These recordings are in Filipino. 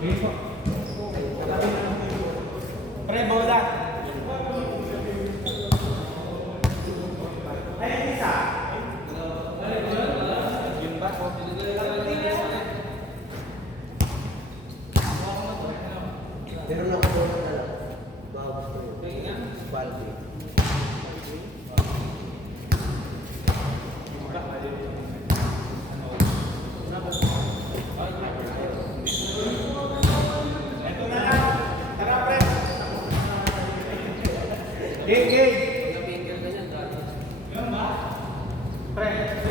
Pre, bola. Ay, isa. Yung bat. Pero lang ako na lang. Bawas ko yun. Balde. Ito na lang. Tara, pre. Game. Yan ba? Pre. Pre,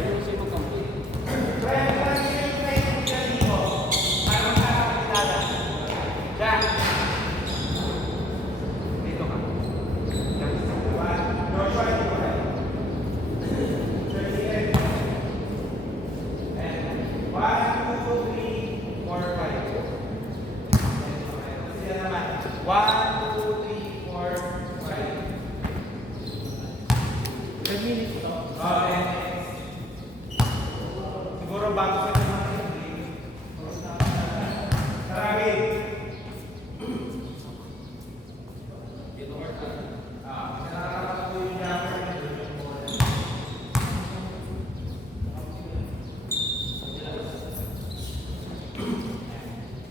dito ka. One, two, three, four, five. 10 minutes ito. Okay. Siguro bago sa naman. Marami.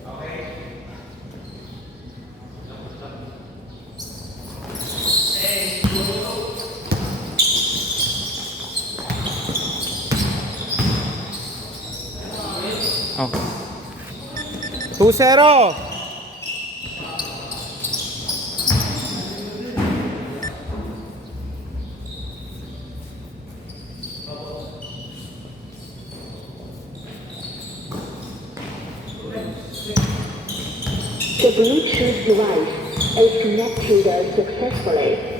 Okay. 2-0. The Bluetooth device is connected successfully.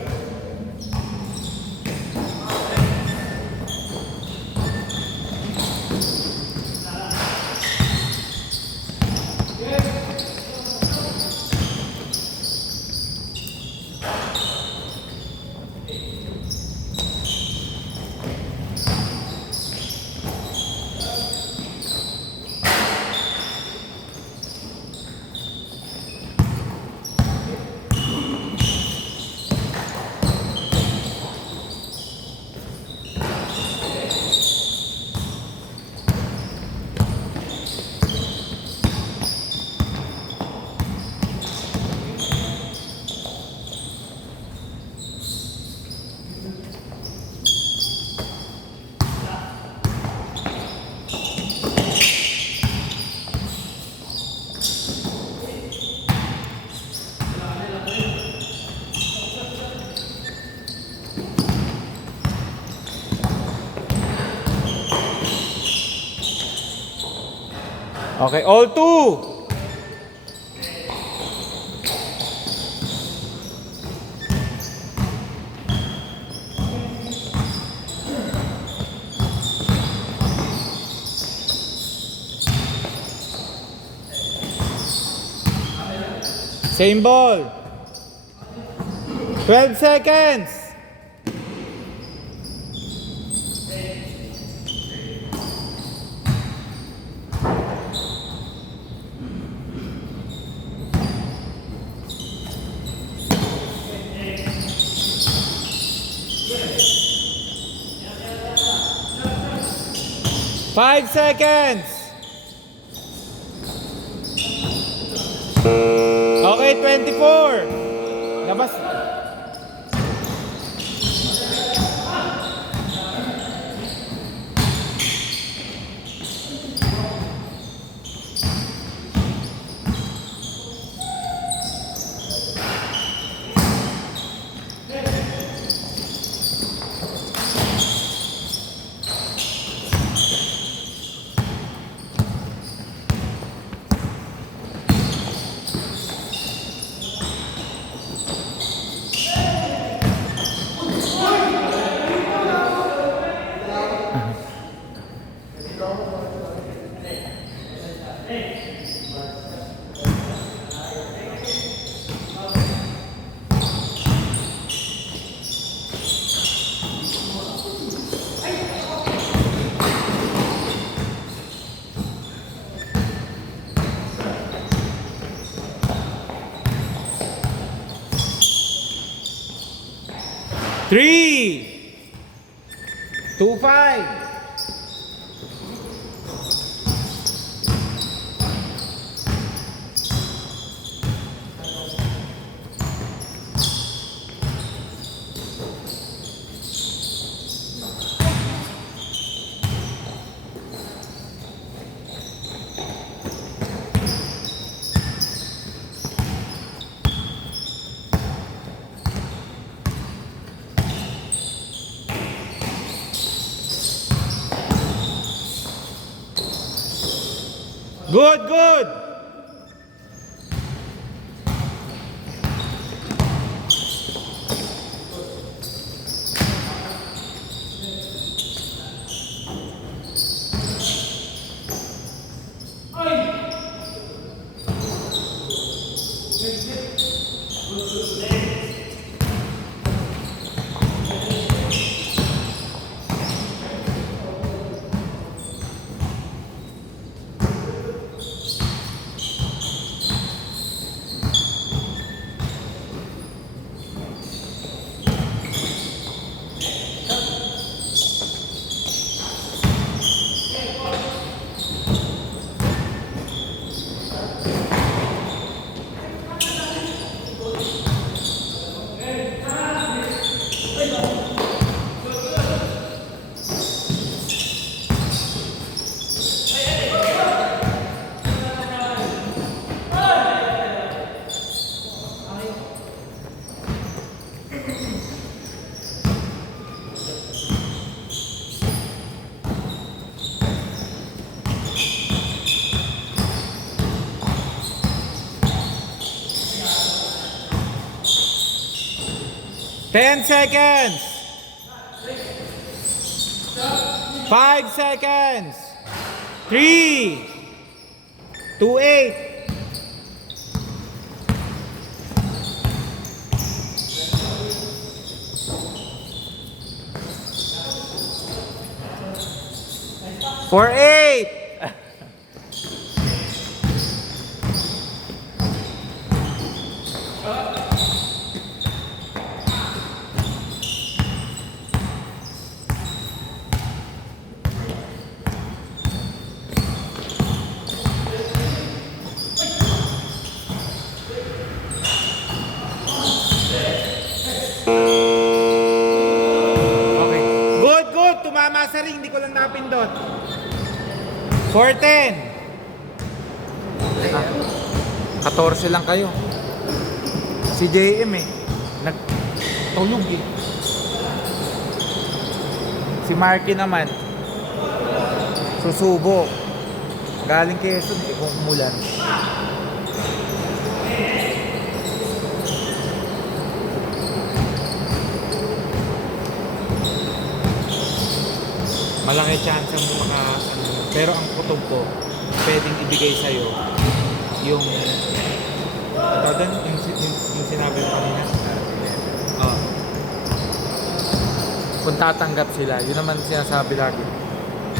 Okay, all two. Same ball. 12 seconds. Five seconds. Okay, 24. Labas. 3, 2, 5. Good, good. Ten seconds. 5 seconds. 3, 2, 8. For 8. Okay. Good, good. Tumama sa ring. Hindi ko lang napindot. 4-10. 14 lang kayo. Si JM nagtulog eh. Si Marky naman susubo. Galing Quezon eh kung umulan. Malaki chance mo pero ang kutob ko pwedeng ibigay sa'yo yung yung sinabi ko kanina. Kung tatanggap sila, yun naman sinasabi lagi.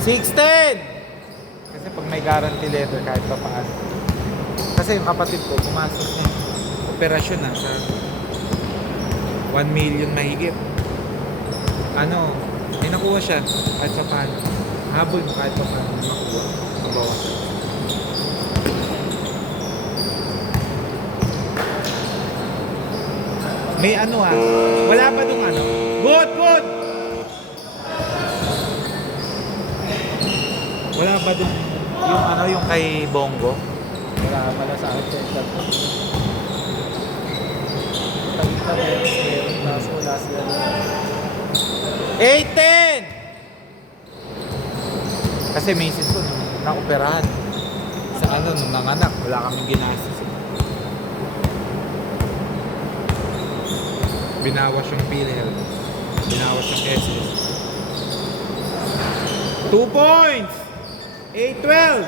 6-10! Kasi pag may guarantee letter kahit pa paano. Kasi yung kapatid ko pumasok ng operasyon na sa 1 million mahigit. May nakuha siya kahit pa paano. Habol mo kahit pa paano makuha. Mabawasan. May wala pa dong Good, good! Wala ba dong yung kay Bongo? Wala pala sa akin check up. Tagita meron, tapos wala sila na. 8-10! Kasi misis ko na-operahan. Sa nung nanganak, wala kaming ginastos. Binawas yung PhilHealth. Binawas yung SS. 2 points! 8-12!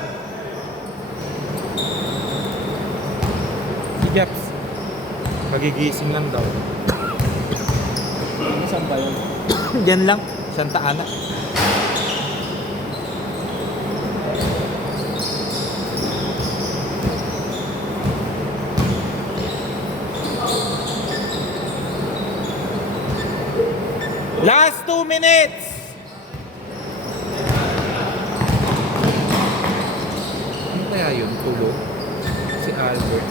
Si Japs, magigising lang daw. Saan ba yun? Diyan lang, Santa Ana. minutes! Ano kaya yun? Tulog? Si Albert.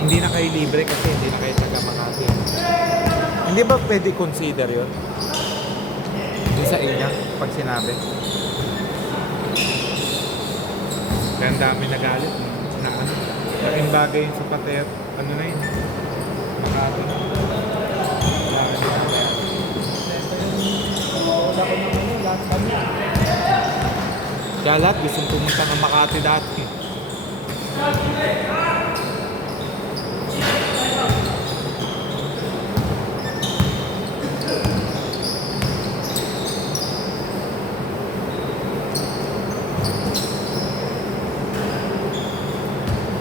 Hindi na kayo libre kasi hindi na kayo taga Makati. Hindi ba pwede consider yun? Yung sa inyo, pag sinabi. Kaya ang dami nagalit. Na ano, laking bagay yung sa pater. Ano na yun? Makati na. Dami nila. Wala ko naman yun, lahat kami. Kaya lahat gustong pumunta ng Makati dati.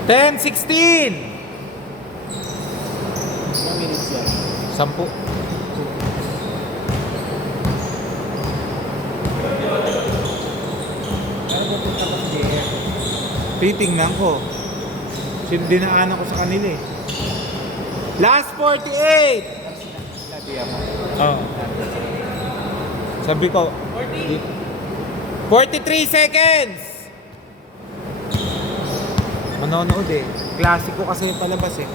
Ten, 16! Ilang minutes yan? 10. Ano ba punta ka sa JF? Titingnan ko. Dinaanan ko sa kanila eh. Last 48! Labiya mo. Oo. Sabi ko, 43 seconds! Manonood eh. Klasiko kasi yung palabas eh.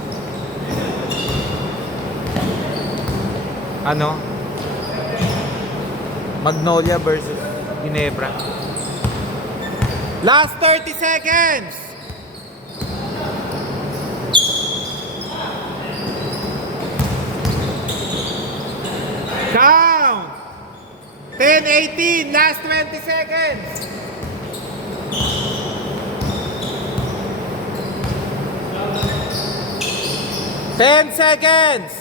Ano? Magnolia versus Ginebra. Last 30 seconds! Count! 10, 18, last 20 seconds! Ten seconds!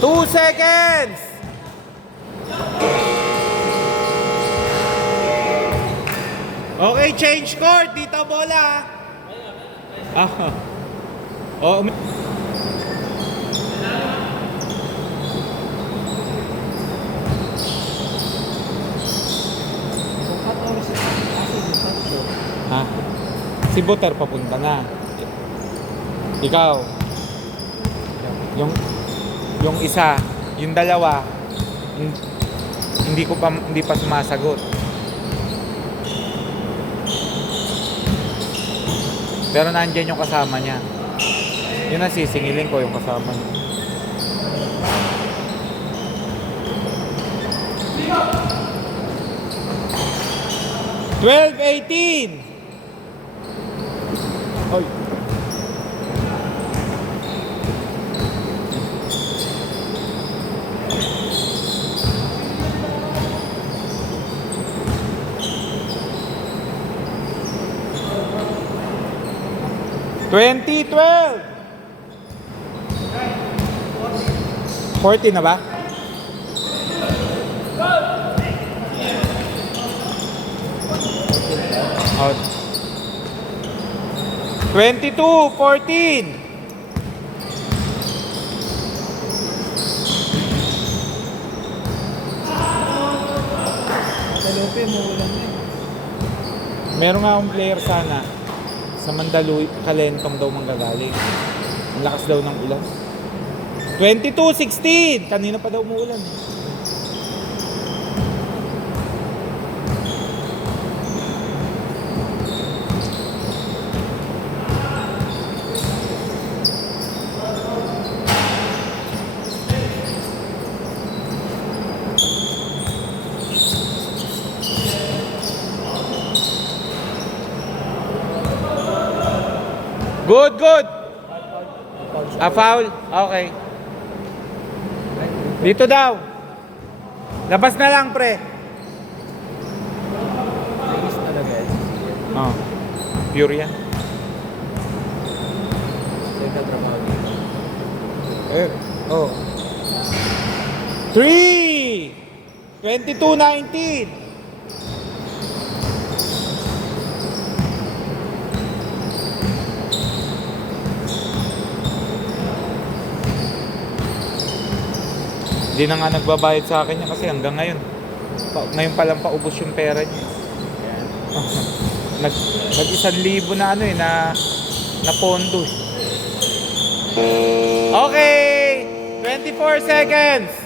Two seconds! Okay, change court. Dito bola. Ah. Oh, Kung 14 kasi yung tatlo. ha? Si Butter papunta na. Ikaw. Yung isa, yung dalawa, hindi pa sumasagot. Pero nandiyan yung kasama niya. Yun ang sisingilin ko, yung kasama niya. Twelve, 18! Oy. Twenty, 12! 40 na ba? Out. 22, 14! Guadalupe, maulan na eh. Meron nga akong player sana sa Mandaluyong, Kalentong daw manggagaling. Ang lakas daw ng ulan. 22-16! Kanina pa daw umuulan. Good, good! A foul? Okay. Dito daw. Labas na lang, pre. Nagis talaga eh. Oh. Pure yan. Nagtatrabaho dito. Oh. 3! 22-19! Hindi na nga nagbabayad sa akin niya kasi hanggang ngayon. Ngayon pa lang paubos yung pera niya. nag 1,000 na ano eh, na pondo eh. Okay! 24 seconds!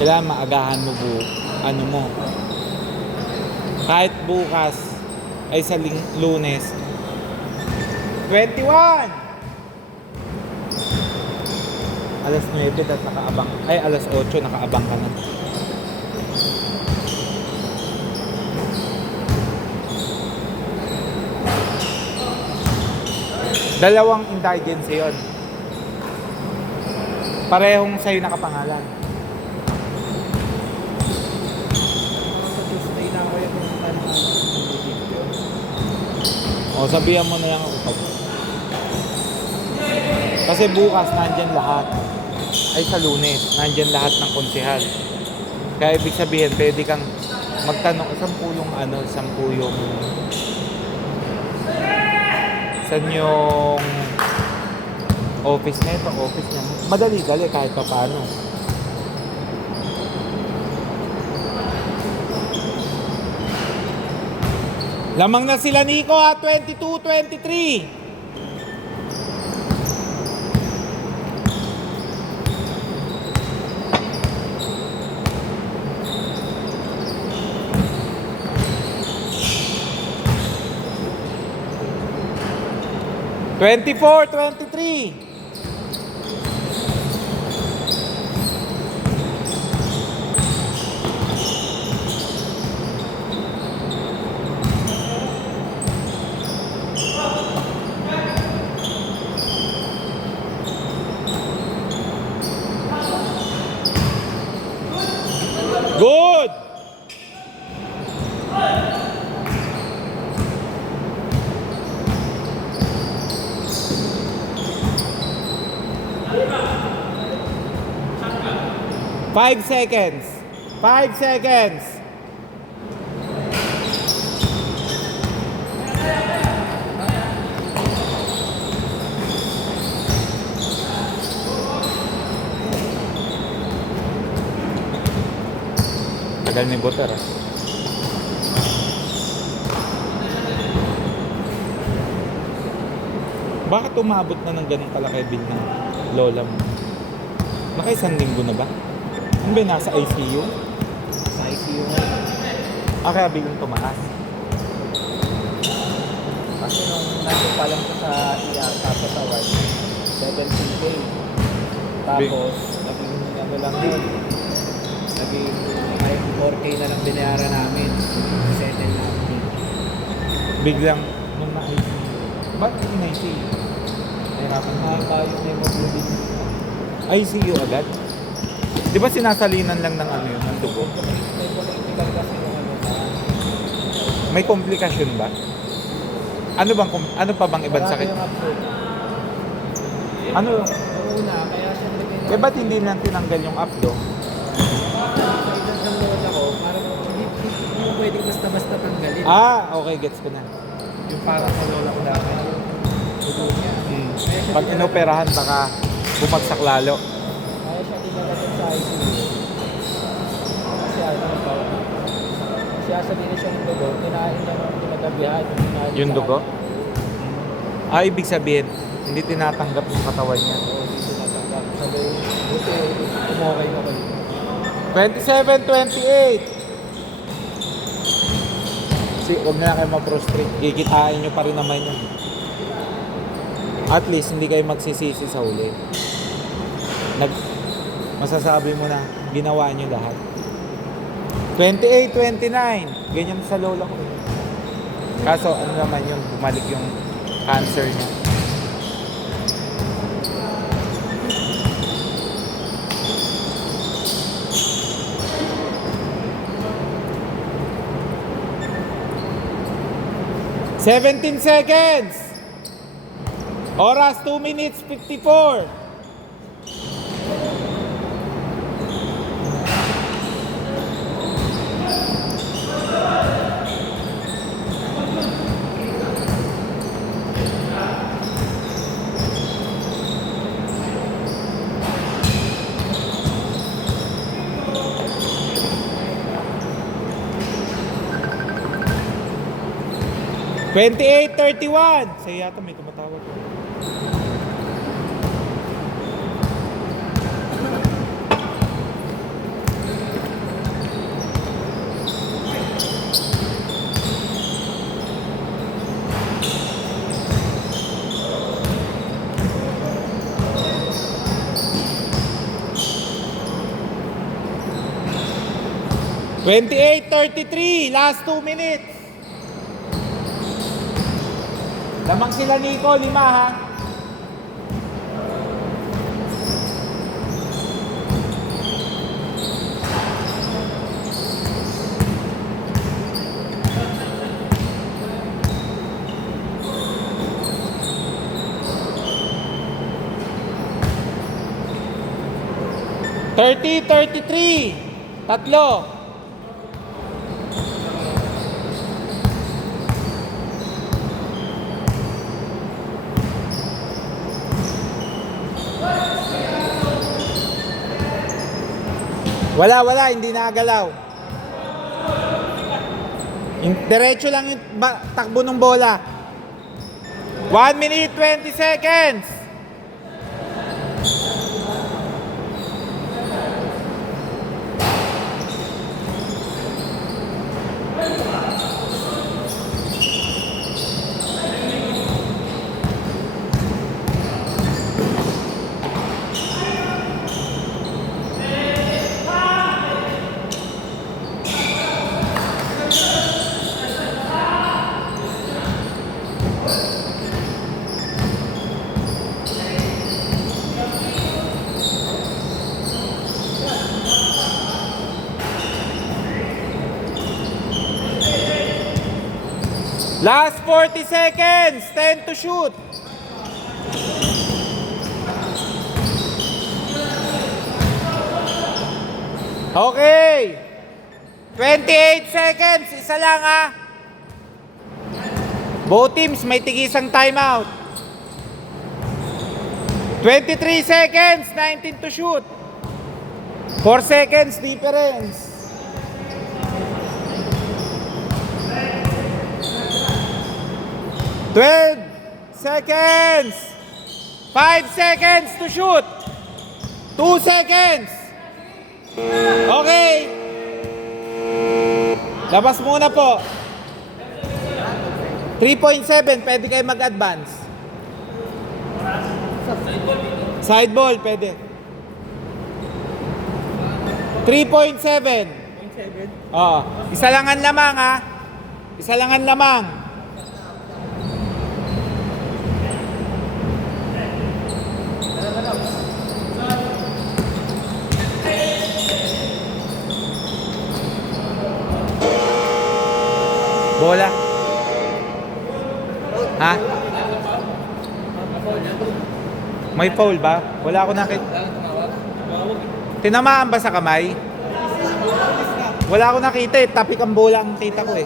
Kailangan maagahan mo ano mo. Kahit bukas ay sa Lunes. 21! Alas 9 at nakaabang. Ay, alas 8 nakaabang ka na. Dalawang indigents yun. Parehong sa'yo nakapangalan. O, sabihan mo na lang ako pag. Kasi bukas nandyan lahat. Ay sa Lunes, nandyan lahat ng konsehal. Kaya ibig sabihin, pwede kang magtanong, saan yung office nito, office niya. Madali-gali kahit pa paano. Lamang na sila Nico ha, 22-23. Twenty-four, 23. Good! Five seconds. 5 seconds. Tagal ni Butter ah. Bakit umabot na ng ganong kalaki bill ng lola mo? Naka-isang linggo na ba? Ano ba, nasa ICU? Sa ICU nga. Kaya biglang tumaas. Kasi nung nandun pa lang ko sa tapos award, 17K. Tapos, naging ano lang yun. Naging 4K na lang binayaran namin. Settle namin. Biglang nung na-ICU. Ba't in-ICU? Nahirapan na tayo na yung hemoglobin. ICU agad? Di ba sinasalinan lang ng ano yun, ng dugo? May political kasi yung ano na. May komplikasyon ba? Ano pa bang ibang sakit? Yung upload. Ano? Noong una, kaya siya naging... Eh ba't hindi lang tinanggal yung abdo? Sa edad ng lola ko, parang hindi mo pwedeng basta-basta tanggalin. Okay, gets ko na. Yung parang sa lola ko dati. Dugo niya. Pag inoperahan, baka bumagsak lalo. Kaya siya dinalagan sa ICU. Kasi ano, kasi asa din siya ng dugo, kinain niya ng pinagabihan. Yung dugo? Ibig sabihin, hindi tinatanggap yung katawan niya. Oo, hindi tinatanggap. Sabi, buti, umokay na kayo. 27-28. Huwag na kayo ma-prostrate. Gigitain nyo pa rin naman yun. At least, hindi kayo magsisisi sa huli. Masasabi mo na, ginawa nyo lahat. 28-29. Ganyan sa lola ko. Kaso, ano naman yung bumalik yung cancer niya. 17 seconds. Oras 2 minutes 54. Twenty-eight, 31. Sa'yo yata may tumatawag. Twenty-eight, 33. Last 2 minutes. Lamang sila Nico, 5 ha. Thirty, 33. Tatlo. Wala, hindi nakagalaw. Diretso lang yung takbo ng bola. 1 minute, 20 seconds. Last 40 seconds. 10 to shoot. Okay. 28 seconds. Isa lang ha. Both teams may tigisang timeout. 23 seconds. 19 to shoot. 4 seconds difference. 12 seconds. 5 seconds to shoot. 2 seconds. Okay. Labas muna po. 3.7, pwede kayo mag-advance. Side ball, pwede. 3.7. Oo. Isa lang ang lamang ha. Isa lang ang lamang. Bola. Ha? May foul ba? Wala ako nakita. Tinamaan ba sa kamay? Wala ako nakita eh. Tapik ang bola ang kita ko eh.